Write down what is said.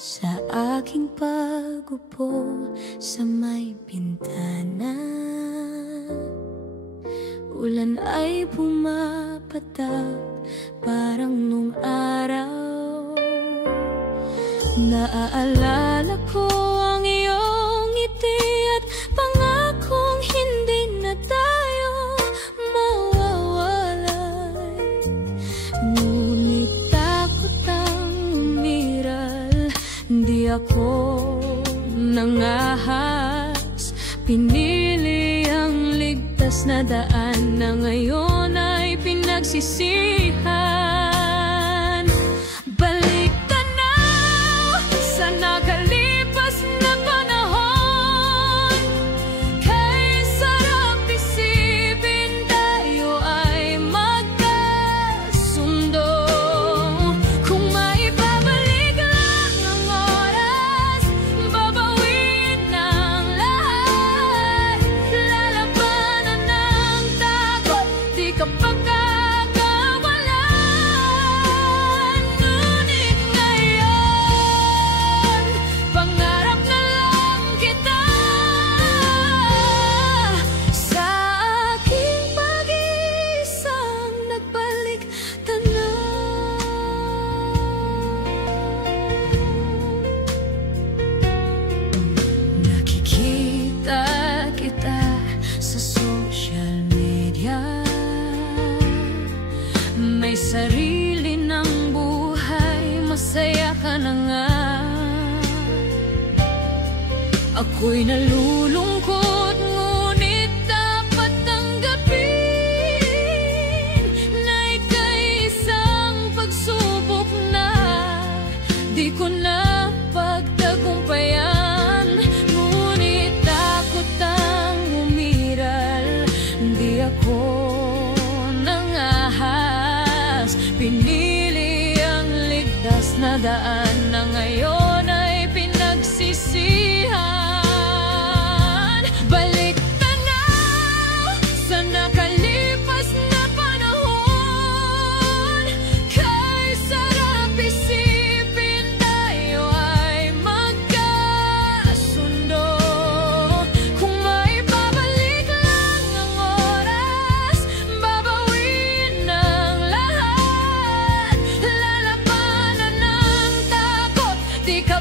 Sa aking pag-upo sa may bintana, ulan ay pumapatak parang nung araw. Naaalala ko ang iyong ngiti at pangakong hindi na tayo mawawalay. Ngunit takot ang umiral, di ako nangahas. Pinili ang ligtas na daan na ngayon ay pinagsisihan. Balik tanaw sa nakalipas na panahon, kay sarap isipin tayo ay magkasundo. Kung maibabalik lang ang oras, babawin ng lahat. Lalabanan ng takot, di ka pagkakawalan. Ngunit ngayon, pangarap na lang kita. Sa aking pag-iisang nagbalik tanaw, nakikita kita sa social media. May sarili ng buhay, masaya ka na nga. Ako'y nalulungkot, ngunit dapat tanggapin na ika'y isang pagsubok na di ko na pagtagumpayan. Ngunit takot ang umiral, di ako nangahas. Pinili ang ligtas na daan na ngayon ay pinagsisihan. Balik tanaw sa nakalipas na panahon, kay sarap isipin tayo ay magkasundo. Kung maibabalik lang ang oras, babawin ng lahat. Lalabanan ng takot, di ka